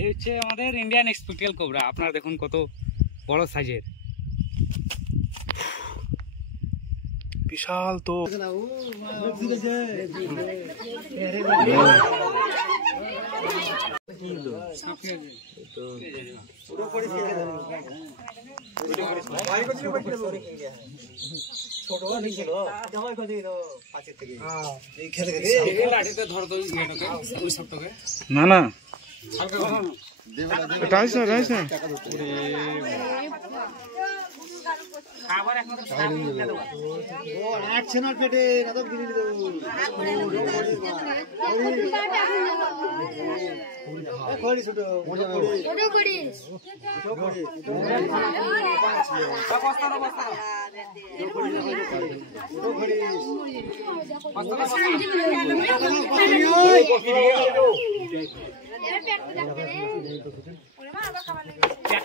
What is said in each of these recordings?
এই হচ্ছে আমাদের ইন্ডিয়ান স্পেকটেল কোবরা। আপনারা দেখুন কত বড় সাইজের, বিশাল তো। না না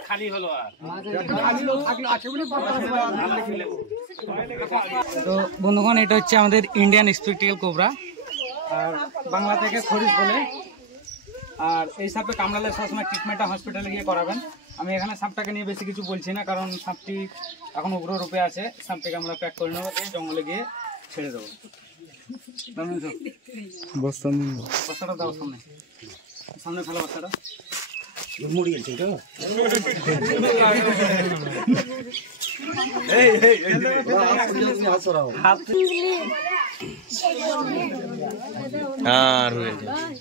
খালি হলো। তো বন্ধুগণ, এটা হচ্ছে আমাদের ইন্ডিয়ান স্পেকটেল কোবরা, আর বাংলা থেকে খরিস বলে। আর এই সাপে কামড়ালে সবসময় ট্রিটমেন্টটা হসপিটালে গিয়ে করাবেন। আমি এখানে সাপটাকে নিয়ে বেশি কিছু বলছি না, কারণ সাপটি এখন উগ্র রূপে আছে। সাপটিকে আমরা প্যাক করে নেবো, জঙ্গলে গিয়ে ছেড়ে দেবো। বস্তাটা দাও সামনে, সামনে ফেলো বস্তাটা। মুড়ি গেছে তো আর হয়ে যায়।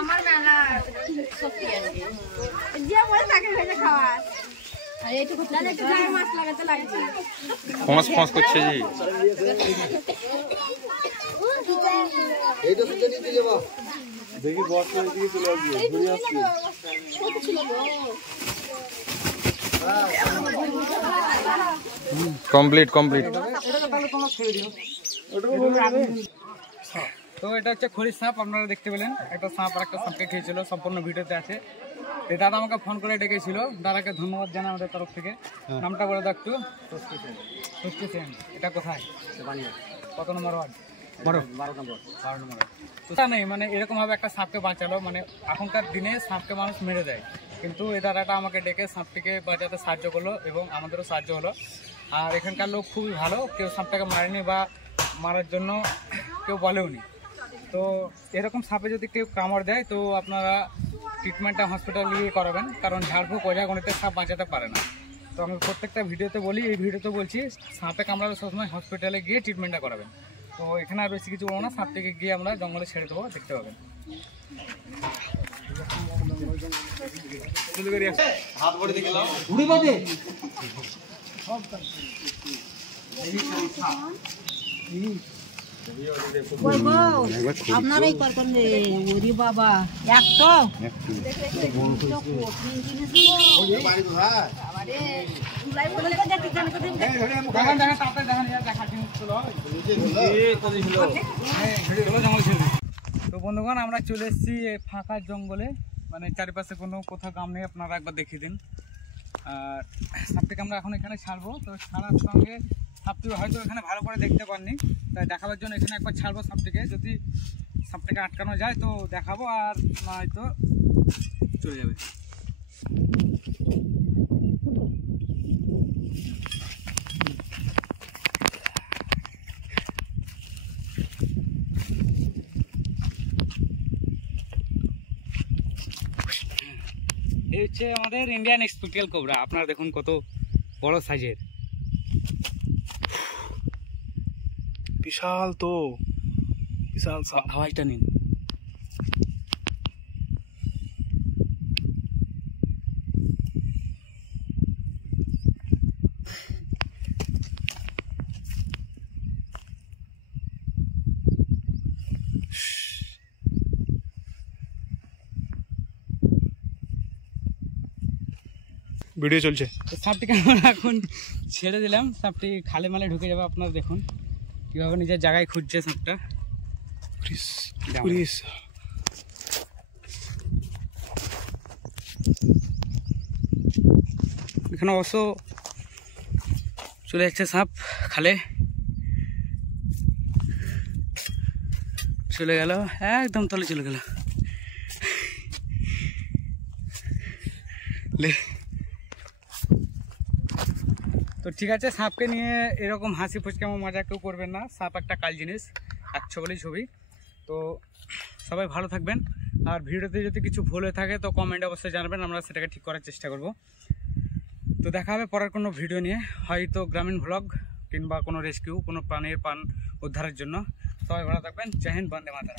আমার মেলা সত্যি আছে যে বলে তাকে ভেজে খাওয়া। আর এইটুকু একটু গায়ে মাছ লাগাতে লাগছে, ফোঁস ফোঁস করছে জি। এইটা সুন্দর নিতে যাবা, দেখি বস্তা দিকে চলে আসবে, ঘুরে আসছে। Complete complete. তো এটা হচ্ছে খরিস সাপ, আপনারা দেখতে পেলেন। একটা সাপ আর একটা সাপকে খেয়েছিল, সম্পূর্ণ ভিডিওতে আছে। এই দাদা আমাকে ফোন করে ডেকেছিল, দাদাকে ধন্যবাদ জানাই আমাদের তরফ থেকে। নামটা বলে দাও একটু। সত্যি সেন। এটা কোথায়? কত নম্বর ওয়ার্ড? 12 নম্বর। তো তা নেই, মানে এরকম ভাবে একটা সাপকে বাঁচালো। মানে এখনকার দিনে সাপকে মানুষ মেরে দেয়, কিন্তু এই দাদাটা আমাকে ডেকে সাপটিকে বাঁচাতে সাহায্য করলো এবং আমাদেরও সাহায্য হলো। আর এখানকার লোক খুবই ভালো, কেউ সাপটাকে মারেনি বা মারার জন্য কেউ বলেওনি। তো এরকম সাপে যদি কেউ কামড় দেয় তো আপনারা ট্রিটমেন্টটা হসপিটালে গিয়ে করাবেন, কারণ ঝাড়ফুঁক ওঝা গণিতে সাপ বাঁচাতে পারে না। তো আমি প্রত্যেকটা ভিডিওতে বলি, এই ভিডিওতে বলছি, সাপে কামড়ালে সবসময় হসপিটালে গিয়ে ট্রিটমেন্টটা করাবেন। তো এখানে আর বেশি কিছু বলবো না, সাপটিকে গিয়ে আমরা জঙ্গলে ছেড়ে দেবো, দেখতে পাবেন। আপনারাই করবেন ওরে বাবা। একটা তো বন্ধুগণ, আমরা চলে এসেছি ফাঁকা জঙ্গলে, মানে চারিপাশে কোনো কোথাও গ্রাম নেই। আপনারা একবার দেখিয়ে দিন। আর সাপটিকে আমরা এখন এখানে ছাড়বো। তো ছাড়ার সঙ্গে সাপটি হয়তো এখানে ভালো করে দেখতে পাননি, তাই দেখাবার জন্য এখানে একবার ছাড়বো সাপটিকে। যদি সাপটিকে আটকানো যায় তো দেখাবো, আর নয়তো চলে যাবে। এই হচ্ছে আমাদের ইন্ডিয়ান স্পেকটেল কোবরা। আপনারা দেখুন কত বড় সাইজের, বিশাল তো, বিশাল সাপ। আওয়াজটা নিন। ভিডিও চলছে। সাপটিকে আমরা এখন ছেড়ে দিলাম, সাপটি খালে মালে ঢুকে যাবে। আপনারা দেখুন কিভাবে নিজের জায়গায় খুঁজছে সাপটা। এখানে অবশ্য চলে যাচ্ছে সাপ খালে। চলে গেল, একদম তলে চলে গেল। তো ঠিক আছে, সাপকে নিয়ে এরকম হাসি ফুচকামো মজা কেউ করবেন না। সাপ একটা কাল জিনিস, 100 বলেই ছবি। তো সবাই ভালো থাকবেন, আর ভিডিওতে যদি কিছু ভুল হয়ে থাকে তো কমেন্টে অবশ্যই জানাবেন, আমরা সেটাকে ঠিক করার চেষ্টা করব। তো দেখা হবে পরের কোনো ভিডিও নিয়ে, হয়তো গ্রামীণ ভ্লগ কিংবা কোনো রেস্কিউ, কোনো প্রাণীর প্রাণ উদ্ধারের জন্য। সবাই ভালো থাকবেন। জয় হিন্দ, বন্দে মাতরম।